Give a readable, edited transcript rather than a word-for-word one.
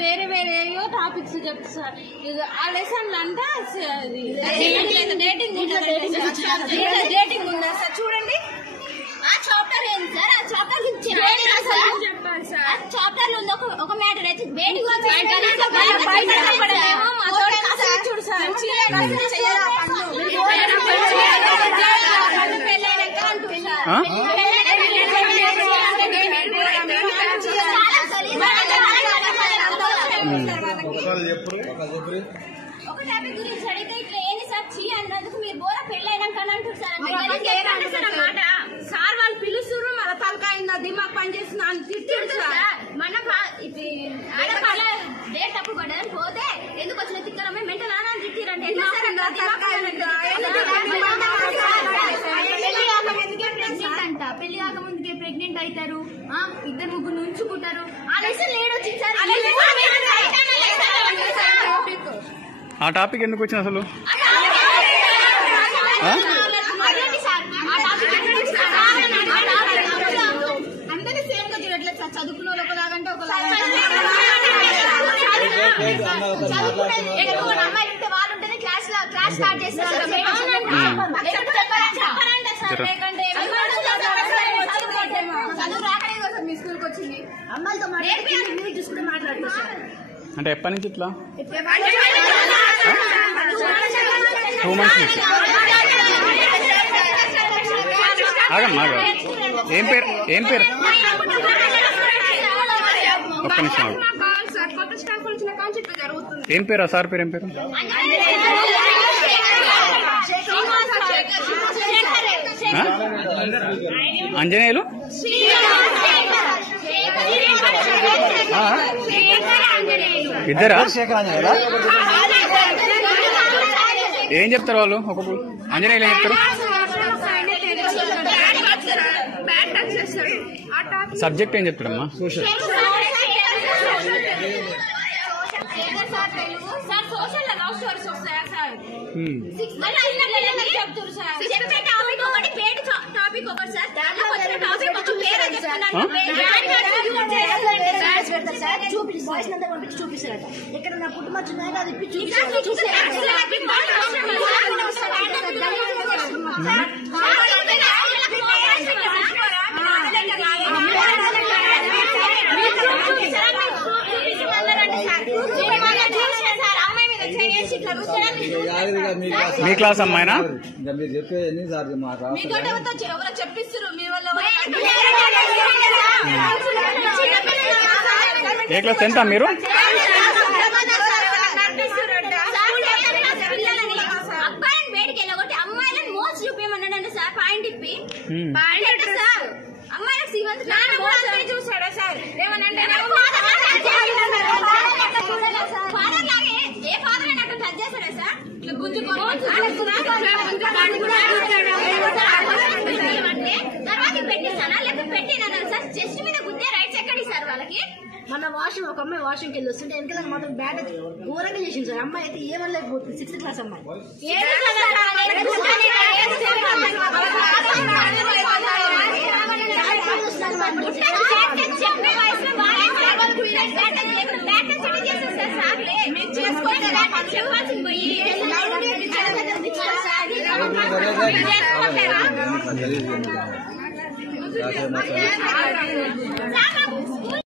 వేరే వేరే టాపిక్స్ చెప్తా సార్. ఆ లెసన్ అంతా డేటింగ్ ఉందా సార్? చూడండి ఆ చాప్టర్ ఏంటి సార్? ఆ చాప్టర్ గురించి చెప్పాలి సార్. ఆ చాప్టర్ లో ఒక మ్యాటర్ అయితే వేడి చూడు సార్. ఒక టాపిక్ గురించి అడిగితే ఇట్లా ఏంటి సార్ చీ అన్నందుకు మీరు బోరా పెళ్ళైనాక అంటారు సార్. సార్ వాళ్ళు పిలుస్తున్నారు మన తలకాయ దిమాగ్ పనిచేస్తున్నా అని తిట్టాడు సార్. మన డేట్ తప్పు పడ్డదని పోతే ఎందుకు వచ్చిన తిక్కరమ్మే మెంటల్ అని తిట్టిరంటే పెళ్లి కాక ముందుకే ప్రెగ్నెంట్ అవుతారు, ఇద్దరు ముగ్గురు ఉంచుకుంటారు. ఆ లెసన్ లేడొచ్చింది సార్. ఆ టాపిక్ ఎందుకు వచ్చింది అసలు? అందరూ సేమ్ గా చూడట్లేదు సార్. చదువుకున్న వాళ్ళు ఒకలాగంటే ఒకలాగా అమ్మాయి ఉంటే వాళ్ళు ఉంటేనే క్లాస్ స్టార్ట్ చేస్తారు. చదువు రాకనే సార్ మీ స్కూల్కి వచ్చింది. అమ్మాయితో మాట్లాడి చూసుకుంటే మాట్లాడుతుంది సార్. అంటే ఎప్పటి నుంచి ఇట్లా? 2 months నుంచి. ఆగమ్మా ఏం పేరు ఒక్క నిమిషం. ఏం పేరు? ఆ సార్ పేరు ఏం పేరు? అంజనేయులు ఇద్దరా? ఏం చెప్తారు వాళ్ళు? ఒక్కొక్కరు అంజనేయులు ఏం చెప్తారు? సబ్జెక్ట్ ఏం చెప్తారమ్మా? సోషల్. చూపిస్తారట ఎక్కడ నా పుట్టుమచ్చు అది మీ క్లాస్ అమ్మాయినా? మీరు చెప్పేది చెప్పిస్తారు మీ వల్ల. ఏ క్లాస్? 10th మీరు? అబ్బాయిని వేడికి వెళ్ళగొట్టి అమ్మాయిలను మోస్ట్ చూపించమన్నాడంటే సార్. పాయింట్ ఇప్పి సార్ అమ్మాయిలకు చూసాడా సార్? ఏమనంటే ఫాదర్ లాగే ఏ ఫాదర్ అయినా అట్లా టచ్ చేస్తాడా సార్? ఇట్లా గుంజుకొని తర్వాత పెట్టిస్తానా లేకపోతే పెట్టినా సార్? చెస్ట్ మీద గుద్దే రైట్స్ ఎక్కడి సార్ వాళ్ళకి? మన వాషింగ్ ఒక అమ్మాయి వాషింగ్కి వెళ్ళి వస్తుంటే వెనకాల మాత్రం బ్యాడ్ ఘోరంగా చేసింది సార్. అమ్మాయి అయితే ఏమనలేకపోతుంది. 6th క్లాస్ అమ్మాయి.